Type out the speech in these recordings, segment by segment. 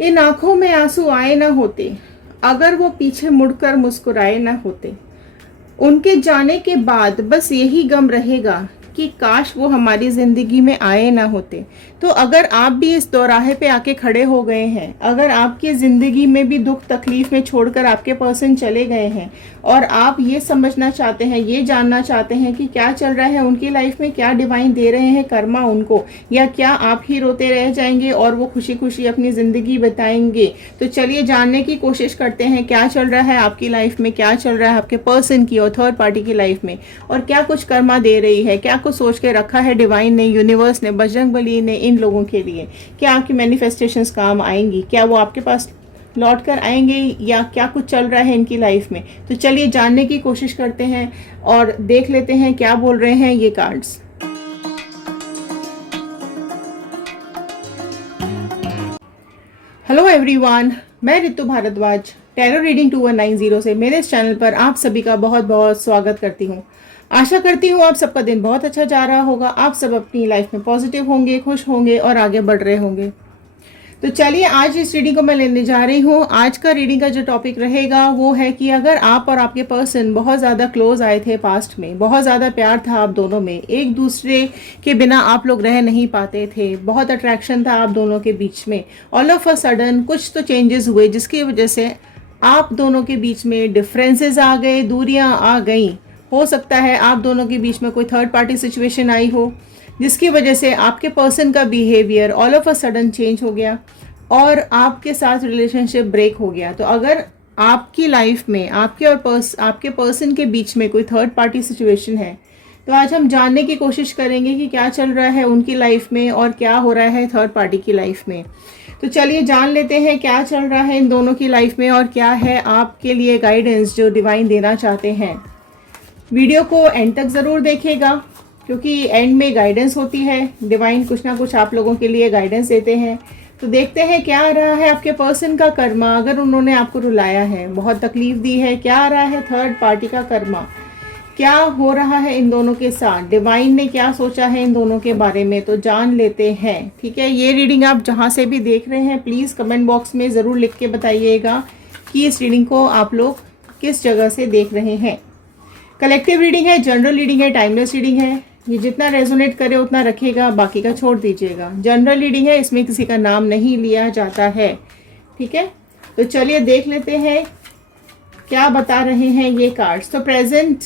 इन आंखों में आंसू आए ना होते अगर वो पीछे मुड़कर मुस्कुराए ना होते। उनके जाने के बाद बस यही गम रहेगा कि काश वो हमारी जिंदगी में आए ना होते। तो अगर आप भी इस दौराहे पे आके खड़े हो गए हैं, अगर आपकी जिंदगी में भी दुख तकलीफ में छोड़कर आपके पर्सन चले गए हैं और आप ये समझना चाहते हैं, ये जानना चाहते हैं कि क्या चल रहा है उनकी लाइफ में, क्या डिवाइन दे रहे हैं कर्मा उनको, या क्या आप ही रोते रह जाएंगे और वो खुशी खुशी अपनी जिंदगी बताएंगे, तो चलिए जानने की कोशिश करते हैं क्या चल रहा है आपकी लाइफ में, क्या चल रहा है आपके पर्सन की और थर्ड पार्टी की लाइफ में, और क्या कुछ कर्मा दे रही है, क्या कुछ सोच के रखा है डिवाइन ने, यूनिवर्स ने, बजरंगबली ने इन लोगों के लिए। क्या आपकी मैनिफेस्टेशंस काम आएंगी, क्या वो आपके पास लौट कर आएंगे, या क्या कुछ चल रहा है इनकी लाइफ में। तो चलिए जानने की कोशिश करते हैं और देख लेते हैं क्या बोल रहे हैं ये कार्ड्स। हेलो एवरीवन, मैं रितु भारद्वाज टैरो रीडिंग 2190 से मेरे इस चैनल पर आप सभी का बहुत बहुत स्वागत करती हूँ। आशा करती हूँ आप सबका दिन बहुत अच्छा जा रहा होगा, आप सब अपनी लाइफ में पॉजिटिव होंगे, खुश होंगे और आगे बढ़ रहे होंगे। तो चलिए आज इस रीडिंग को मैं लेने जा रही हूँ। आज का रीडिंग का जो टॉपिक रहेगा वो है कि अगर आप और आपके पर्सन बहुत ज़्यादा क्लोज आए थे पास्ट में, बहुत ज़्यादा प्यार था आप दोनों में, एक दूसरे के बिना आप लोग रह नहीं पाते थे, बहुत अट्रैक्शन था आप दोनों के बीच में, ऑल ऑफ अ सडन कुछ तो चेंजेस हुए जिसकी वजह से आप दोनों के बीच में डिफरेंसेस आ गए, दूरियां आ गई। हो सकता है आप दोनों के बीच में कोई थर्ड पार्टी सिचुएशन आई हो जिसकी वजह से आपके पर्सन का behaviour all of a sudden change हो गया और आपके साथ रिलेशनशिप ब्रेक हो गया। तो अगर आपकी लाइफ में आपके और आपके पर्सन के बीच में कोई थर्ड पार्टी सिचुएशन है तो आज हम जानने की कोशिश करेंगे कि क्या चल रहा है उनकी लाइफ में और क्या हो रहा है थर्ड पार्टी की लाइफ में। तो चलिए जान लेते हैं क्या चल रहा है इन दोनों की लाइफ में और क्या है आपके लिए गाइडेंस जो डिवाइन देना चाहते हैं। वीडियो को एंड तक ज़रूर देखिएगा क्योंकि एंड में गाइडेंस होती है, डिवाइन कुछ ना कुछ आप लोगों के लिए गाइडेंस देते हैं। तो देखते हैं क्या आ रहा है आपके पर्सन का कर्मा। अगर उन्होंने आपको रुलाया है, बहुत तकलीफ दी है, क्या आ रहा है थर्ड पार्टी का कर्मा, क्या हो रहा है इन दोनों के साथ, डिवाइन ने क्या सोचा है इन दोनों के बारे में, तो जान लेते हैं। ठीक है, ये रीडिंग आप जहाँ से भी देख रहे हैं प्लीज़ कमेंट बॉक्स में ज़रूर लिख के बताइएगा कि इस रीडिंग को आप लोग किस जगह से देख रहे हैं। कलेक्टिव रीडिंग है, जनरल रीडिंग है, टाइमलेस रीडिंग है। ये जितना रेजोनेट करे उतना रखेगा, बाकी का छोड़ दीजिएगा। जनरल रीडिंग है, इसमें किसी का नाम नहीं लिया जाता है। ठीक है, तो चलिए देख लेते हैं क्या बता रहे हैं ये कार्ड्स। तो प्रेजेंट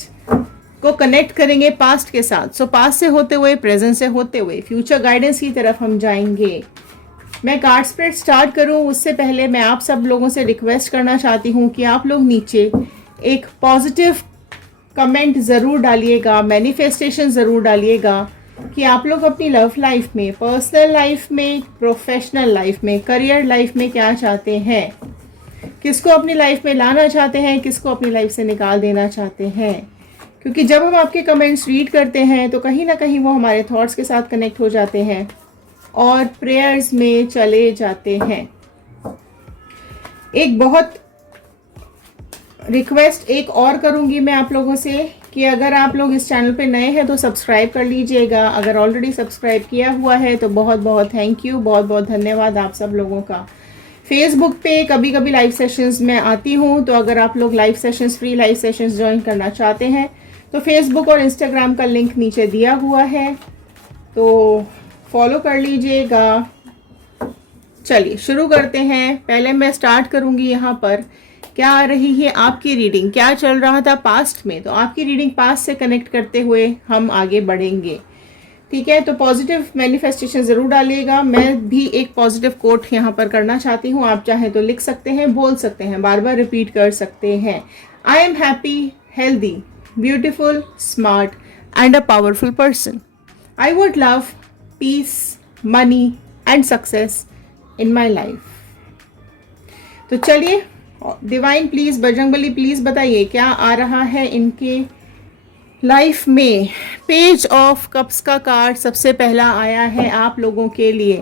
को कनेक्ट करेंगे पास्ट के साथ। सो पास्ट से होते हुए, प्रेजेंट से होते हुए फ्यूचर गाइडेंस की तरफ हम जाएंगे। मैं कार्ड स्प्रेड स्टार्ट करूं उससे पहले मैं आप सब लोगों से रिक्वेस्ट करना चाहती हूं कि आप लोग नीचे एक पॉजिटिव कमेंट ज़रूर डालिएगा, मैनिफेस्टेशन ज़रूर डालिएगा कि आप लोग अपनी लव लाइफ में, पर्सनल लाइफ में, प्रोफेशनल लाइफ में, करियर लाइफ में क्या चाहते हैं, किसको अपनी लाइफ में लाना चाहते हैं, किसको अपनी लाइफ से निकाल देना चाहते हैं। क्योंकि जब हम आपके कमेंट्स रीड करते हैं तो कहीं ना कहीं वो हमारे थॉट्स के साथ कनेक्ट हो जाते हैं और प्रेयर्स में चले जाते हैं। एक बहुत रिक्वेस्ट एक और करूंगी मैं आप लोगों से कि अगर आप लोग इस चैनल पे नए हैं तो सब्सक्राइब कर लीजिएगा। अगर ऑलरेडी सब्सक्राइब किया हुआ है तो बहुत बहुत थैंक यू, बहुत बहुत धन्यवाद आप सब लोगों का। फेसबुक पे कभी कभी लाइव सेशंस में आती हूँ, तो अगर आप लोग live sessions, free live sessions join करना चाहते हैं तो फेसबुक और इंस्टाग्राम का लिंक नीचे दिया हुआ है, तो फॉलो कर लीजिएगा। चलिए शुरू करते हैं। पहले मैं स्टार्ट करूँगी यहाँ पर क्या आ रही है आपकी रीडिंग, क्या चल रहा था पास्ट में, तो आपकी रीडिंग पास्ट से कनेक्ट करते हुए हम आगे बढ़ेंगे। ठीक है, तो पॉजिटिव मैनिफेस्टेशन ज़रूर डालिएगा। मैं भी एक पॉजिटिव कोट यहाँ पर करना चाहती हूँ, आप चाहें तो लिख सकते हैं, बोल सकते हैं, बार बार रिपीट कर सकते हैं। I am happy, healthy, beautiful, smart and a powerful person. I would love piece, money and success in my life. तो चलिए डिवाइन प्लीज, बजरंगबली प्लीज बताइए क्या आ रहा है इनके लाइफ में। पेज ऑफ कप्स का कार्ड सबसे पहला आया है आप लोगों के लिए।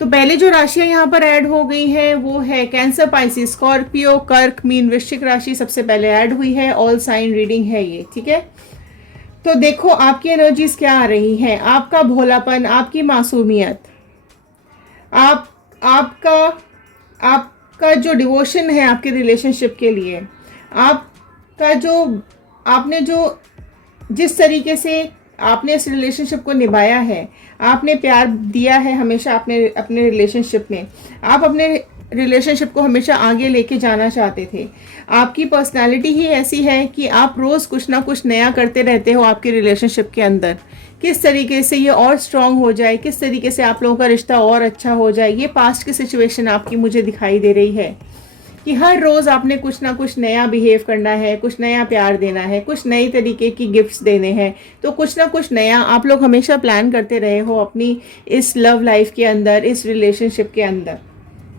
तो पहले जो राशियां यहाँ पर ऐड हो गई हैं वो है कैंसर, पाइसिस, स्कॉर्पियो, कर्क, मीन, वृश्चिक राशि सबसे पहले ऐड हुई है। ऑल साइन रीडिंग है ये। ठीक है, तो देखो आपकी एनर्जीज क्या आ रही हैं। आपका भोलापन, आपकी मासूमियत, आपका आपका जो डिवोशन है आपके रिलेशनशिप के लिए, आपका जो आपने जो जिस तरीके से आपने इस रिलेशनशिप को निभाया है, आपने प्यार दिया है हमेशा अपने अपने रिलेशनशिप में, आप अपने रिलेशनशिप को हमेशा आगे लेके जाना चाहते थे। आपकी पर्सनालिटी ही ऐसी है कि आप रोज़ कुछ ना कुछ नया करते रहते हो आपके रिलेशनशिप के अंदर। किस तरीके से ये और स्ट्रांग हो जाए, किस तरीके से आप लोगों का रिश्ता और अच्छा हो जाए, ये पास्ट की सिचुएशन आपकी मुझे दिखाई दे रही है कि हर रोज़ आपने कुछ ना कुछ नया बिहेव करना है, कुछ नया प्यार देना है, कुछ नई तरीके की गिफ्ट्स देने हैं। तो कुछ ना कुछ नया आप लोग हमेशा प्लान करते रहे हो अपनी इस लव लाइफ के अंदर, इस रिलेशनशिप के अंदर,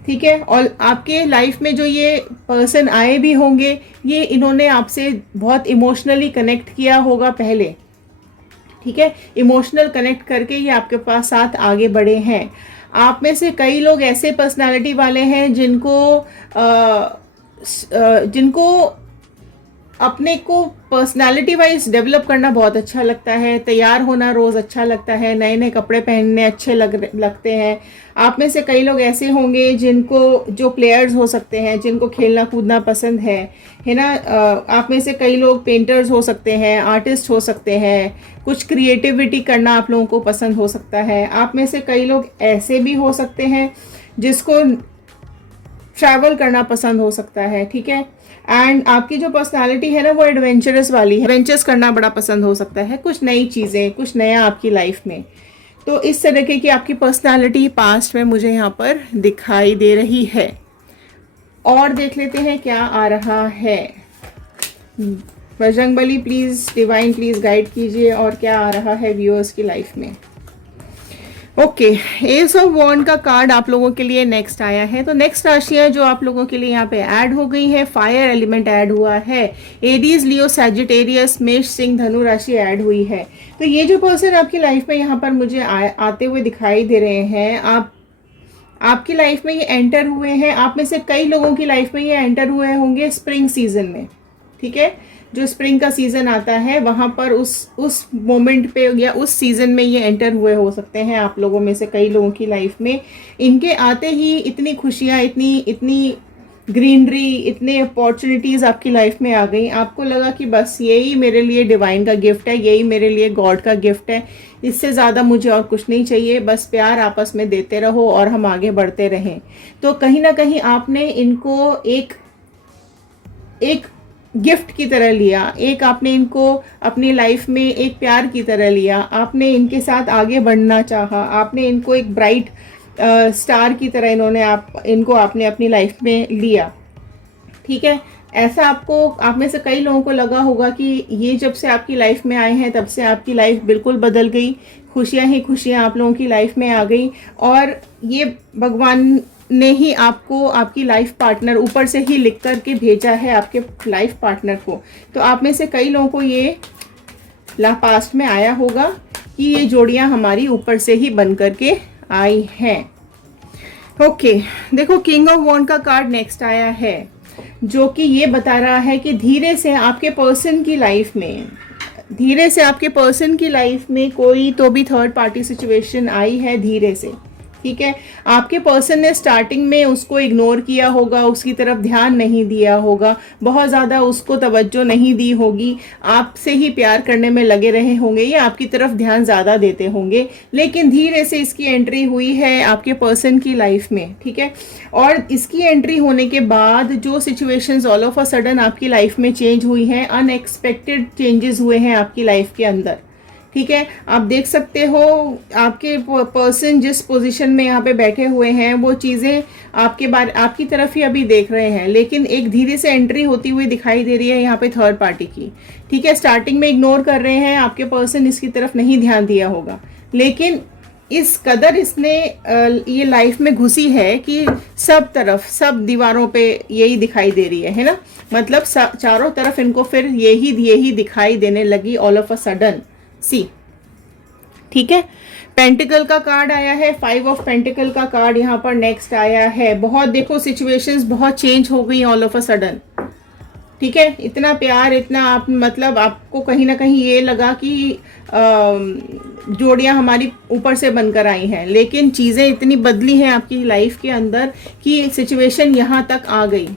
ठीक है। और आपके लाइफ में जो ये पर्सन आए भी होंगे, ये इन्होंने आपसे बहुत इमोशनली कनेक्ट किया होगा पहले, ठीक है। इमोशनल कनेक्ट करके ये आपके पास साथ आगे बढ़े हैं। आप में से कई लोग ऐसे पर्सनालिटी वाले हैं जिनको अपने को पर्सनालिटी वाइज डेवलप करना बहुत अच्छा लगता है, तैयार होना रोज़ अच्छा लगता है, नए नए कपड़े पहनने अच्छे लगते हैं। आप में से कई लोग ऐसे होंगे जिनको जो प्लेयर्स हो सकते हैं, जिनको खेलना कूदना पसंद है ना। आप में से कई लोग पेंटर्स हो सकते हैं, आर्टिस्ट हो सकते हैं, कुछ क्रिएटिविटी करना आप लोगों को पसंद हो सकता है। आप में से कई लोग ऐसे भी हो सकते हैं जिसको ट्रैवल करना पसंद हो सकता है, ठीक है। एंड आपकी जो पर्सनालिटी है ना वो एडवेंचरस वाली है, एडवेंचर्स करना बड़ा पसंद हो सकता है, कुछ नई चीज़ें, कुछ नया आपकी लाइफ में। तो इस तरीके की आपकी पर्सनालिटी पास्ट में मुझे यहाँ पर दिखाई दे रही है। और देख लेते हैं क्या आ रहा है। Bajrangbali please, divine please guide कीजिए और क्या आ रहा है व्यूअर्स की लाइफ में। ओके, एस ऑफ वॉन्ड का कार्ड आप लोगों के लिए नेक्स्ट आया है। तो नेक्स्ट राशियां जो आप लोगों के लिए यहाँ पे ऐड हो गई है, फायर एलिमेंट ऐड हुआ है, एडीज, लियो, सैजिटेरियस, मेष, सिंह, धनु राशि ऐड हुई है। तो ये जो पर्सन आपकी लाइफ में यहाँ पर मुझे आते हुए दिखाई दे रहे हैं, आपकी लाइफ में ये एंटर हुए हैं। आप में से कई लोगों की लाइफ में ये एंटर हुए होंगे स्प्रिंग सीजन में, ठीक है। जो स्प्रिंग का सीज़न आता है वहाँ पर उस मोमेंट पे या उस सीज़न में ये एंटर हुए हो सकते हैं आप लोगों में से कई लोगों की लाइफ में। इनके आते ही इतनी खुशियाँ, इतनी ग्रीनरी, इतने अपॉर्चुनिटीज़ आपकी लाइफ में आ गई। आपको लगा कि बस यही मेरे लिए डिवाइन का गिफ्ट है, यही मेरे लिए गॉड का गिफ्ट है, इससे ज़्यादा मुझे और कुछ नहीं चाहिए, बस प्यार आपस में देते रहो और हम आगे बढ़ते रहें। तो कहीं ना कहीं आपने इनको एक गिफ्ट की तरह लिया, एक आपने इनको अपनी लाइफ में एक प्यार की तरह लिया, आपने इनके साथ आगे बढ़ना चाहा, आपने इनको एक ब्राइट स्टार की तरह इनको आपने अपनी लाइफ में लिया, ठीक है। ऐसा आप में से कई लोगों को लगा होगा कि ये जब से आपकी लाइफ में आए हैं तब से आपकी लाइफ बिल्कुल बदल गई, खुशियां ही खुशियां आप लोगों की लाइफ में आ गई और ये भगवान ने ही आपको आपकी लाइफ पार्टनर ऊपर से ही लिख कर के भेजा है आपके लाइफ पार्टनर को। तो आप में से कई लोगों को ये पास्ट में आया होगा कि ये जोड़ियां हमारी ऊपर से ही बन कर के आई हैं। ओके, देखो किंग ऑफ वॉन्ड का कार्ड नेक्स्ट आया है जो कि ये बता रहा है कि धीरे से आपके पर्सन की लाइफ में कोई तो भी थर्ड पार्टी सिचुएशन आई है धीरे से, ठीक है। आपके पर्सन ने स्टार्टिंग में उसको इग्नोर किया होगा, उसकी तरफ ध्यान नहीं दिया होगा, बहुत ज़्यादा उसको तवज्जो नहीं दी होगी, आपसे ही प्यार करने में लगे रहे होंगे या आपकी तरफ ध्यान ज़्यादा देते होंगे। लेकिन धीरे से इसकी एंट्री हुई है आपके पर्सन की लाइफ में, ठीक है। और इसकी एंट्री होने के बाद जो situations all of a sudden आपकी लाइफ में चेंज हुई हैं, अनएक्सपेक्टेड चेंजेस हुए हैं आपकी लाइफ के अंदर, ठीक है। आप देख सकते हो आपके पर्सन जिस पोजीशन में यहाँ पे बैठे हुए हैं वो चीज़ें आपकी तरफ ही अभी देख रहे हैं, लेकिन एक धीरे से एंट्री होती हुई दिखाई दे रही है यहाँ पे थर्ड पार्टी की, ठीक है। स्टार्टिंग में इग्नोर कर रहे हैं, आपके पर्सन इसकी तरफ नहीं ध्यान दिया होगा, लेकिन इस कदर इसने ये लाइफ में घुसी है कि सब दीवारों पे यही दिखाई दे रही है ना। मतलब चारों तरफ इनको फिर यही दिखाई देने लगी ऑल ऑफ अ सडन सी, ठीक है। पेंटिकल का कार्ड आया है, 5 ऑफ पेंटिकल का कार्ड यहाँ पर नेक्स्ट आया है। बहुत देखो सिचुएशंस बहुत चेंज हो गई ऑल ऑफ अ सडन, ठीक है, इतना प्यार, इतना आप मतलब आपको कहीं ना कहीं ये लगा कि जोड़ियां हमारी ऊपर से बनकर आई हैं, लेकिन चीज़ें इतनी बदली हैं आपकी लाइफ के अंदर कि सिचुएशन यहाँ तक आ गई।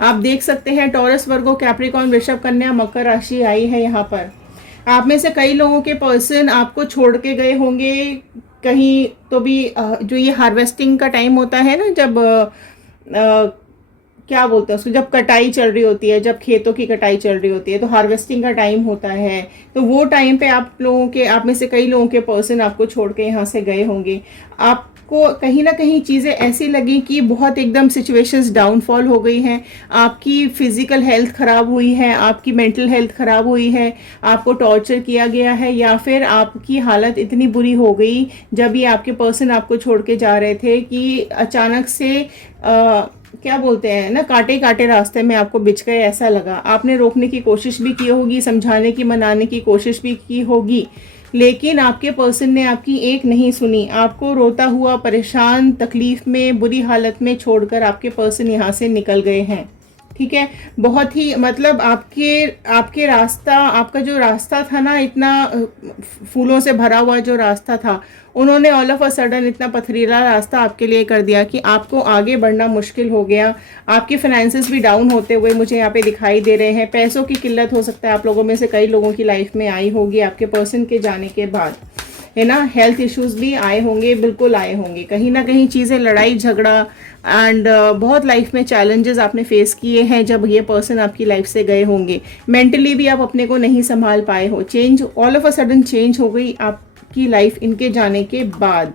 आप देख सकते हैं टॉरस, वर्गो, कैप्रिकॉर्न, वृषभ, कन्या, मकर राशि आई है यहाँ पर। आप में से कई लोगों के पर्सन आपको छोड़ के गए होंगे कहीं, तो भी जो ये हार्वेस्टिंग का टाइम होता है ना, जब क्या बोलते हैं उसको, जब कटाई चल रही होती है, जब खेतों की कटाई चल रही होती है, तो हार्वेस्टिंग का टाइम होता है। तो वो टाइम पे आप में से कई लोगों के पर्सन आपको छोड़ के यहाँ से गए होंगे। आपको कहीं ना कहीं चीज़ें ऐसी लगी कि बहुत एकदम सिचुएशंस डाउनफॉल हो गई हैं, आपकी फिजिकल हेल्थ ख़राब हुई है, आपकी मेंटल हेल्थ ख़राब हुई है, आपको टॉर्चर किया गया है, या फिर आपकी हालत इतनी बुरी हो गई जब ये आपके पर्सन आपको छोड़ के जा रहे थे कि अचानक से क्या बोलते हैं ना, कांटे कांटे रास्ते में आपको बिछ गए ऐसा लगा। आपने रोकने की कोशिश भी की होगी, समझाने की, मनाने की कोशिश भी की होगी, लेकिन आपके पर्सन ने आपकी एक नहीं सुनी। आपको रोता हुआ, परेशान, तकलीफ में, बुरी हालत में छोड़कर आपके पर्सन यहाँ से निकल गए हैं। ठीक है, बहुत ही मतलब आपके रास्ता, आपका जो रास्ता था ना, इतना फूलों से भरा हुआ जो रास्ता था, उन्होंने ऑल ऑफ अ सडन इतना पथरीला रास्ता आपके लिए कर दिया कि आपको आगे बढ़ना मुश्किल हो गया। आपके फाइनेंसेस भी डाउन होते हुए मुझे यहाँ पे दिखाई दे रहे हैं। पैसों की किल्लत हो सकता है आप लोगों में से कई लोगों की लाइफ में आई होगी आपके पर्सन के जाने के बाद, है ना। हेल्थ इश्यूज भी आए होंगे, बिल्कुल आए होंगे। कहीं ना कहीं चीज़ें, लड़ाई झगड़ा एंड बहुत लाइफ में चैलेंजेस आपने फेस किए हैं जब ये पर्सन आपकी लाइफ से गए होंगे। मेंटली भी आप अपने को नहीं संभाल पाए हो। Change, all of a sudden change हो गई आपकी लाइफ इनके जाने के बाद।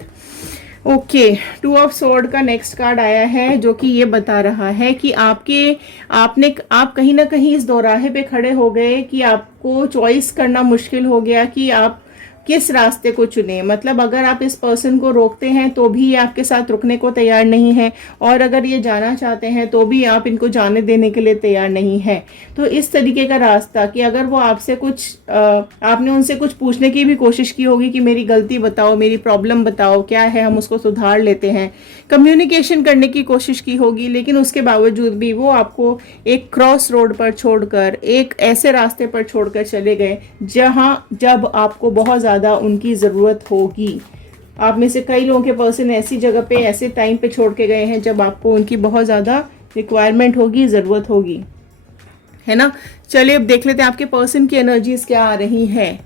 ओके, 2 ऑफ स्वॉर्ड का नेक्स्ट कार्ड आया है जो कि ये बता रहा है कि आप कहीं ना कहीं इस दोराहे पे खड़े हो गए कि आपको चॉइस करना मुश्किल हो गया कि आप किस रास्ते को चुने। मतलब अगर आप इस पर्सन को रोकते हैं तो भी ये आपके साथ रुकने को तैयार नहीं है, और अगर ये जाना चाहते हैं तो भी आप इनको जाने देने के लिए तैयार नहीं है। तो इस तरीके का रास्ता कि अगर वो आपसे कुछ आपने उनसे कुछ पूछने की भी कोशिश की होगी कि मेरी गलती बताओ, मेरी प्रॉब्लम बताओ, क्या है, हम उसको सुधार लेते हैं, कम्युनिकेशन करने की कोशिश की होगी, लेकिन उसके बावजूद भी वो आपको एक क्रॉस रोड पर छोड़कर, एक ऐसे रास्ते पर छोड़कर चले गए जब आपको बहुत ज़्यादा उनकी ज़रूरत होगी। आप में से कई लोगों के पर्सन ऐसी जगह पे, ऐसे टाइम पे छोड़ के गए हैं जब आपको उनकी बहुत ज़्यादा रिक्वायरमेंट होगी, ज़रूरत होगी, है ना। चलिए अब देख लेते हैं आपके पर्सन की एनर्जीज क्या आ रही हैं।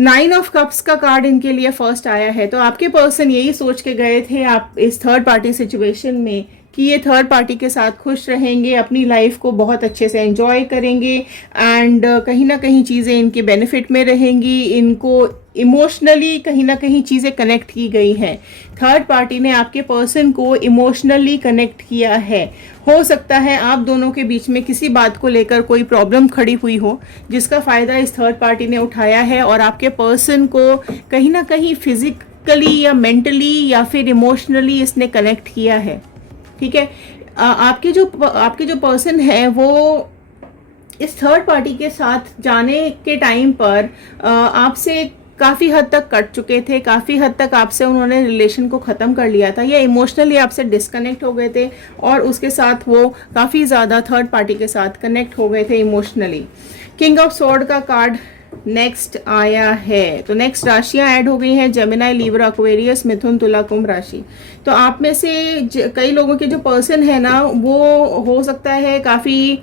9 ऑफ कप्स का कार्ड इनके लिए फर्स्ट आया है। तो आपके पर्सन यही सोच के गए थे आप इस थर्ड पार्टी सिचुएशन में कि ये थर्ड पार्टी के साथ खुश रहेंगे, अपनी लाइफ को बहुत अच्छे से एंजॉय करेंगे, एंड कहीं ना कहीं चीज़ें इनके बेनिफिट में रहेंगी। इनको इमोशनली कहीं ना कहीं चीज़ें कनेक्ट की गई हैं। थर्ड पार्टी ने आपके पर्सन को इमोशनली कनेक्ट किया है। हो सकता है आप दोनों के बीच में किसी बात को लेकर कोई प्रॉब्लम खड़ी हुई हो जिसका फ़ायदा इस थर्ड पार्टी ने उठाया है, और आपके पर्सन को कहीं ना कहीं फिजिकली या मेंटली या फिर इमोशनली इसने कनेक्ट किया है। ठीक है, आपके जो पर्सन है वो इस थर्ड पार्टी के साथ जाने के टाइम पर आपसे काफ़ी हद तक कट चुके थे, काफ़ी हद तक आपसे उन्होंने रिलेशन को ख़त्म कर लिया था, या इमोशनली आपसे डिस्कनेक्ट हो गए थे, और उसके साथ वो काफ़ी ज़्यादा थर्ड पार्टी के साथ कनेक्ट हो गए थे इमोशनली। किंग ऑफ स्वॉर्ड का कार्ड नेक्स्ट आया है। तो नेक्स्ट राशियां ऐड हो गई हैं, जेमिनाई, लीब्रा, एक्वेरियस, मिथुन, तुला, कुंभ राशि। तो आप में से कई लोगों के जो पर्सन है ना, वो हो सकता है काफ़ी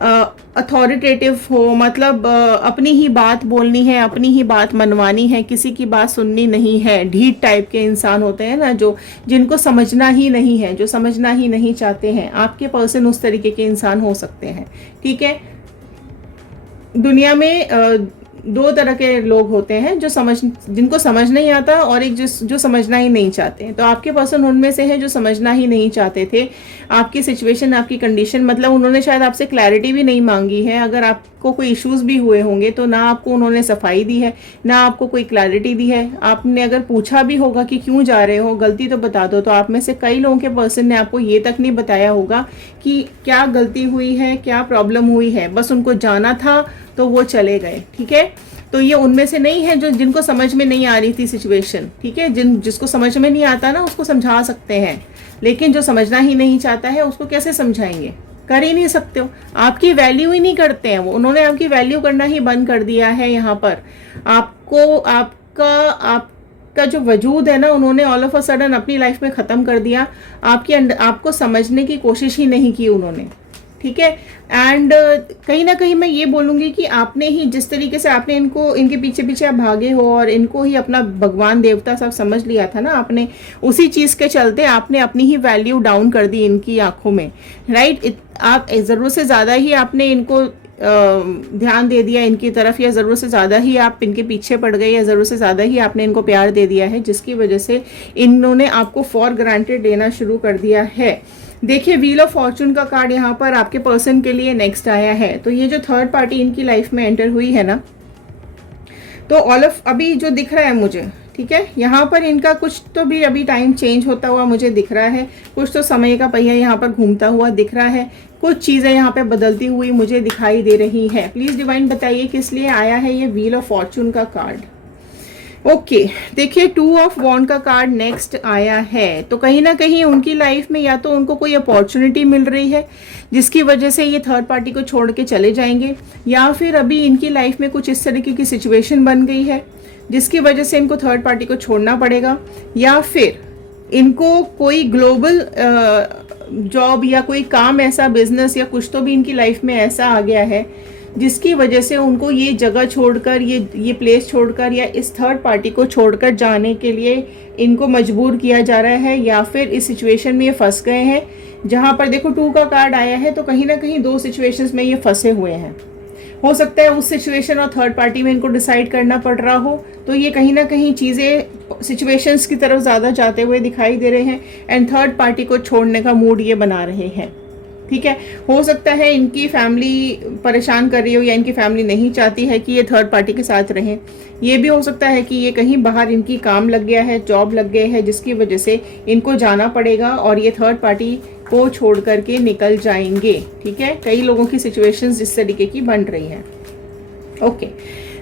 अथॉरिटेटिव हो, मतलब अपनी ही बात बोलनी है, अपनी ही बात मनवानी है, किसी की बात सुननी नहीं है। ढीठ टाइप के इंसान होते हैं ना, जिनको समझना ही नहीं है, जो समझना ही नहीं चाहते हैं। आपके पर्सन उस तरीके के इंसान हो सकते हैं। ठीक है, दुनिया में 2 तरह के लोग होते हैं, जिनको समझ नहीं आता, और एक जो समझना ही नहीं चाहते हैं। तो आपके पर्सन उनमें से है जो समझना ही नहीं चाहते थे आपकी सिचुएशन, आपकी कंडीशन। मतलब उन्होंने शायद आपसे क्लैरिटी भी नहीं मांगी है। अगर आपको कोई इश्यूज भी हुए होंगे तो ना आपको उन्होंने सफाई दी है, ना आपको कोई क्लैरिटी दी है। आपने अगर पूछा भी होगा कि क्यों जा रहे हो, गलती तो बता दो, तो आप में से कई लोगों के पर्सन ने आपको ये तक नहीं बताया होगा कि क्या गलती हुई है, क्या प्रॉब्लम हुई है। बस उनको जाना था तो वो चले गए। ठीक है, तो ये उनमें से नहीं है जिनको समझ में नहीं आ रही थी सिचुएशन। ठीक है, जिसको समझ में नहीं आता ना, उसको समझा सकते हैं, लेकिन जो समझना ही नहीं चाहता है उसको कैसे समझाएंगे। कर ही नहीं सकते हो, आपकी वैल्यू ही नहीं करते हैं वो, उन्होंने आपकी वैल्यू करना ही बंद कर दिया है। यहाँ पर आपको आपका जो वजूद है ना, उन्होंने ऑल ऑफ अ सडन अपनी लाइफ में ख़त्म कर दिया। आपको समझने की कोशिश ही नहीं की उन्होंने, ठीक है। एंड कहीं ना कहीं मैं ये बोलूँगी कि आपने ही जिस तरीके से आपने इनके पीछे पीछे आप भागे हो और इनको ही अपना भगवान देवता सब समझ लिया था ना आपने, उसी चीज़ के चलते आपने अपनी ही वैल्यू डाउन कर दी इनकी आंखों में, राइट। आप ज़रूरत से ज़्यादा ही आपने इनको ध्यान दे दिया इनकी तरफ, या ज़रूरत से ज़्यादा ही आप इनके पीछे पड़ गए, या ज़रूरत से ज़्यादा ही आपने इनको प्यार दे दिया है, जिसकी वजह से इन्होंने आपको फॉर ग्रांटेड लेना शुरू कर दिया है। देखिए, व्हील ऑफ फॉर्चून का कार्ड यहाँ पर आपके पर्सन के लिए नेक्स्ट आया है। तो ये जो थर्ड पार्टी इनकी लाइफ में एंटर हुई है ना, तो ऑल ऑफ अभी जो दिख रहा है मुझे, ठीक है, यहाँ पर इनका कुछ तो भी अभी टाइम चेंज होता हुआ मुझे दिख रहा है, कुछ तो समय का पहिया यहाँ पर घूमता हुआ दिख रहा है, कुछ चीज़ें यहाँ पे बदलती हुई मुझे दिखाई दे रही है। प्लीज़ डिवाइन बताइए किस लिए आया है ये व्हील ऑफ फॉर्चून का कार्ड। ओके, देखिए, 2 ऑफ वॉन्ड का कार्ड नेक्स्ट आया है। तो कहीं ना कहीं उनकी लाइफ में या तो उनको कोई अपॉर्चुनिटी मिल रही है जिसकी वजह से ये थर्ड पार्टी को छोड़ के चले जाएंगे, या फिर अभी इनकी लाइफ में कुछ इस तरीके की सिचुएशन बन गई है जिसकी वजह से इनको थर्ड पार्टी को छोड़ना पड़ेगा, या फिर इनको कोई ग्लोबल जॉब या कोई काम, ऐसा बिजनेस या कुछ तो भी इनकी लाइफ में ऐसा आ गया है जिसकी वजह से उनको ये जगह छोड़कर, ये प्लेस छोड़कर या इस थर्ड पार्टी को छोड़कर जाने के लिए इनको मजबूर किया जा रहा है, या फिर इस सिचुएशन में ये फंस गए हैं। जहाँ पर देखो 2 का कार्ड आया है, तो कहीं ना कहीं 2 सिचुएशंस में ये फंसे हुए हैं। हो सकता है उस सिचुएशन और थर्ड पार्टी में इनको डिसाइड करना पड़ रहा हो, तो ये कहीं ना कहीं चीज़ें सिचुएशंस की तरफ ज़्यादा जाते हुए दिखाई दे रहे हैं, एंड थर्ड पार्टी को छोड़ने का मूड ये बना रहे हैं, ठीक है। हो सकता है इनकी फैमिली परेशान कर रही हो, या इनकी फैमिली नहीं चाहती है कि ये थर्ड पार्टी के साथ रहें। ये भी हो सकता है कि ये कहीं बाहर इनकी काम लग गया है, जॉब लग गया है, जिसकी वजह से इनको जाना पड़ेगा और ये थर्ड पार्टी को छोड़ करके निकल जाएंगे, ठीक है। कई लोगों की सिचुएशंस इस तरीके की बन रही हैं। ओके,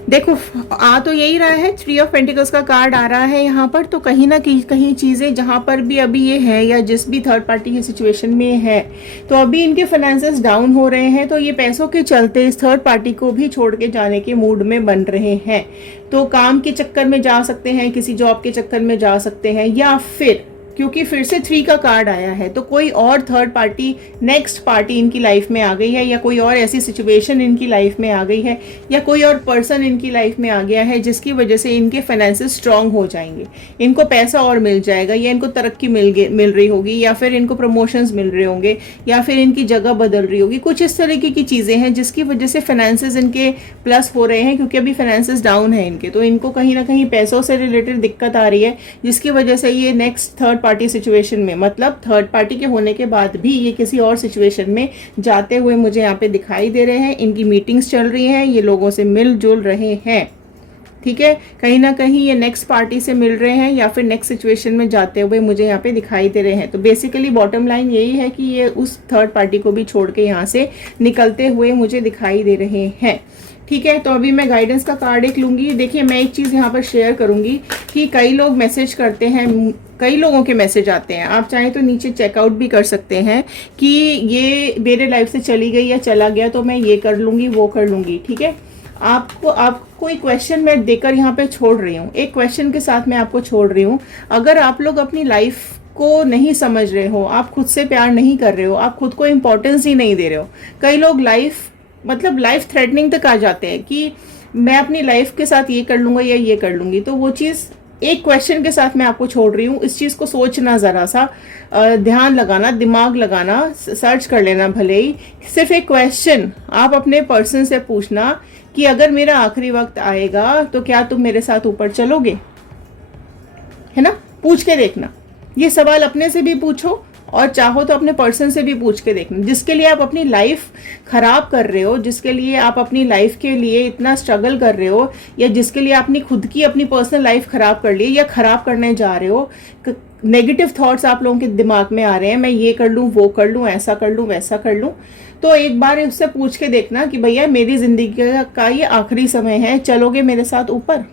देखो, आ तो यही रहा है, 3 ऑफ पेंटिकल्स का कार्ड आ रहा है यहाँ पर। तो कहीं ना कहीं चीज़ें जहाँ पर भी अभी ये है, या जिस भी थर्ड पार्टी की सिचुएशन में है, तो अभी इनके फाइनेंसेस डाउन हो रहे हैं, तो ये पैसों के चलते इस थर्ड पार्टी को भी छोड़ के जाने के मूड में बन रहे हैं। तो काम के चक्कर में जा सकते हैं, किसी जॉब के चक्कर में जा सकते हैं, या फिर क्योंकि फिर से 3 का कार्ड आया है, तो कोई और थर्ड पार्टी, नेक्स्ट पार्टी इनकी लाइफ में आ गई है, या कोई और ऐसी सिचुएशन इनकी लाइफ में आ गई है, या कोई और पर्सन इनकी लाइफ में आ गया है जिसकी वजह से इनके फाइनेंसेस स्ट्रांग हो जाएंगे, इनको पैसा और मिल जाएगा, या इनको तरक्की मिल रही होगी, या फिर इनको प्रमोशंस मिल रहे होंगे, या फिर इनकी जगह बदल रही होगी। कुछ इस तरीके की चीज़ें हैं जिसकी वजह से फाइनेंसेस इनके प्लस हो रहे हैं, क्योंकि अभी फाइनेंसेस डाउन है इनके, तो इनको कहीं ना कहीं पैसों से रिलेटेड दिक्कत आ रही है, जिसकी वजह से ये नेक्स्ट थर्ड पार्टी सिचुएशन में, मतलब थर्ड पार्टी के होने के बाद भी ये किसी और सिचुएशन में जाते हुए मुझे यहाँ पे दिखाई दे रहे हैं। इनकी मीटिंग्स चल रही हैं, ये लोगों से मिलजुल रहे हैं, ठीक है। कहीं ना कहीं ये नेक्स्ट पार्टी से मिल रहे हैं, या फिर नेक्स्ट सिचुएशन में जाते हुए मुझे यहाँ पे दिखाई दे रहे हैं। तो बेसिकली बॉटम लाइन यही है कि ये उस थर्ड पार्टी को भी छोड़ के यहाँ से निकलते हुए मुझे दिखाई दे रहे हैं, ठीक है। तो अभी मैं गाइडेंस का कार्ड एक लूंगी। देखिए, मैं एक चीज़ यहाँ पर शेयर करूंगी कि कई लोग मैसेज करते हैं, कई लोगों के मैसेज आते हैं, आप चाहें तो नीचे चेकआउट भी कर सकते हैं कि ये मेरे लाइफ से चली गई या चला गया, तो मैं ये कर लूँगी, वो कर लूँगी, ठीक है। आपको एक क्वेश्चन मैं देकर यहाँ पे छोड़ रही हूँ, एक क्वेश्चन के साथ मैं आपको छोड़ रही हूँ। अगर आप लोग अपनी लाइफ को नहीं समझ रहे हो, आप खुद से प्यार नहीं कर रहे हो, आप खुद को इम्पोर्टेंस ही नहीं दे रहे हो, कई लोग लाइफ थ्रेटनिंग तक आ जाते हैं कि मैं अपनी लाइफ के साथ ये कर लूँगा या ये कर लूँगी, तो वो चीज़ एक क्वेश्चन के साथ मैं आपको छोड़ रही हूँ। इस चीज़ को सोचना, ज़रा सा ध्यान लगाना, दिमाग लगाना, सर्च कर लेना, भले ही सिर्फ एक क्वेश्चन आप अपने पर्सन से पूछना कि अगर मेरा आखिरी वक्त आएगा तो क्या तुम मेरे साथ ऊपर चलोगे, है ना। पूछ के देखना, ये सवाल अपने से भी पूछो और चाहो तो अपने पर्सन से भी पूछ के देखना, जिसके लिए आप अपनी लाइफ खराब कर रहे हो, जिसके लिए आप अपनी लाइफ के लिए इतना स्ट्रगल कर रहे हो, या जिसके लिए आपने खुद की अपनी पर्सनल लाइफ खराब कर ली या खराब करने जा रहे हो। नेगेटिव थॉट्स आप लोगों के दिमाग में आ रहे हैं, मैं ये कर लूँ, वो कर लूँ, ऐसा कर लूँ, वैसा कर लूँ, तो एक बार उससे पूछ के देखना कि भैया मेरी जिंदगी का ये आखिरी समय है, चलोगे मेरे साथ ऊपर।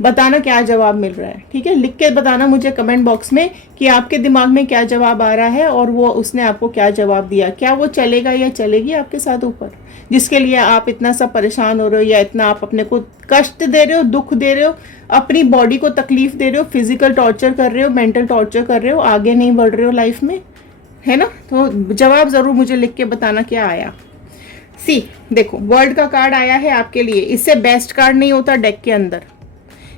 बताना क्या जवाब मिल रहा है, ठीक है। लिख के बताना मुझे कमेंट बॉक्स में कि आपके दिमाग में क्या जवाब आ रहा है और वो उसने आपको क्या जवाब दिया। क्या वो चलेगा या चलेगी आपके साथ ऊपर, जिसके लिए आप इतना सा परेशान हो रहे हो या इतना आप अपने को कष्ट दे रहे हो, दुख दे रहे हो, अपनी बॉडी को तकलीफ दे रहे हो, फिजिकल टॉर्चर कर रहे हो, मेंटल टॉर्चर कर रहे हो, आगे नहीं बढ़ रहे हो लाइफ में, है ना। तो जवाब जरूर मुझे लिख के बताना क्या आया। सी देखो, वर्ल्ड का कार्ड आया है आपके लिए। इससे बेस्ट कार्ड नहीं होता डेक के अंदर,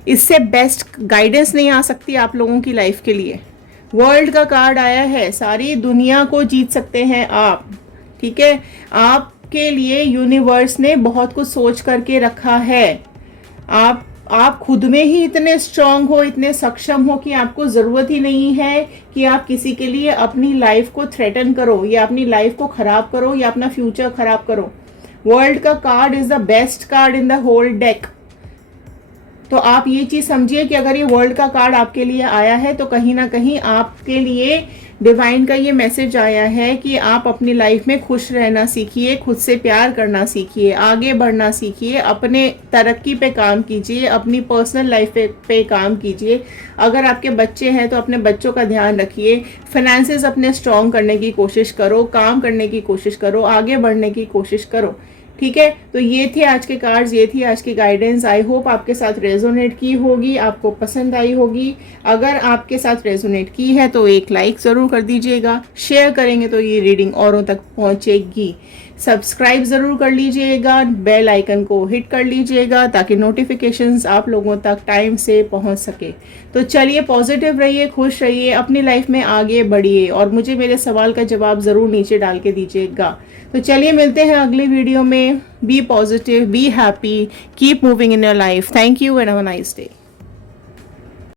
इससे बेस्ट गाइडेंस नहीं आ सकती आप लोगों की लाइफ के लिए। वर्ल्ड का कार्ड आया है, सारी दुनिया को जीत सकते हैं आप, ठीक है। आपके लिए यूनिवर्स ने बहुत कुछ सोच करके रखा है। आप खुद में ही इतने स्ट्रांग हो, इतने सक्षम हो कि आपको जरूरत ही नहीं है कि आप किसी के लिए अपनी लाइफ को थ्रेटन करो या अपनी लाइफ को खराब करो या अपना फ्यूचर खराब करो। वर्ल्ड का card is the best card in the whole deck. तो आप ये चीज समझिए कि अगर ये वर्ल्ड का कार्ड आपके लिए आया है तो कहीं ना कहीं आपके लिए डिवाइन का ये मैसेज आया है कि आप अपनी लाइफ में खुश रहना सीखिए, खुद से प्यार करना सीखिए, आगे बढ़ना सीखिए, अपने तरक्की पे काम कीजिए, अपनी पर्सनल लाइफ पे काम कीजिए। अगर आपके बच्चे हैं तो अपने बच्चों का ध्यान रखिए, फाइनेंसेस अपने स्ट्रॉन्ग करने की कोशिश करो, काम करने की कोशिश करो, आगे बढ़ने की कोशिश करो, ठीक है। तो ये थे आज के कार्ड्स, ये थी आज की गाइडेंस। आई होप आपके साथ रेजोनेट की होगी, आपको पसंद आई होगी। अगर आपके साथ रेजोनेट की है तो एक लाइक ज़रूर कर दीजिएगा, शेयर करेंगे तो ये रीडिंग औरों तक पहुंचेगी। सब्सक्राइब ज़रूर कर लीजिएगा, बेल आइकन को हिट कर लीजिएगा ताकि नोटिफिकेशंस आप लोगों तक टाइम से पहुंच सके। तो चलिए, पॉजिटिव रहिए, खुश रहिए, अपनी लाइफ में आगे बढ़िए और मुझे मेरे सवाल का जवाब ज़रूर नीचे डाल के दीजिएगा। तो चलिए, मिलते हैं अगली वीडियो में। Be positive, be happy, keep moving in your life. Thank you and have a nice day.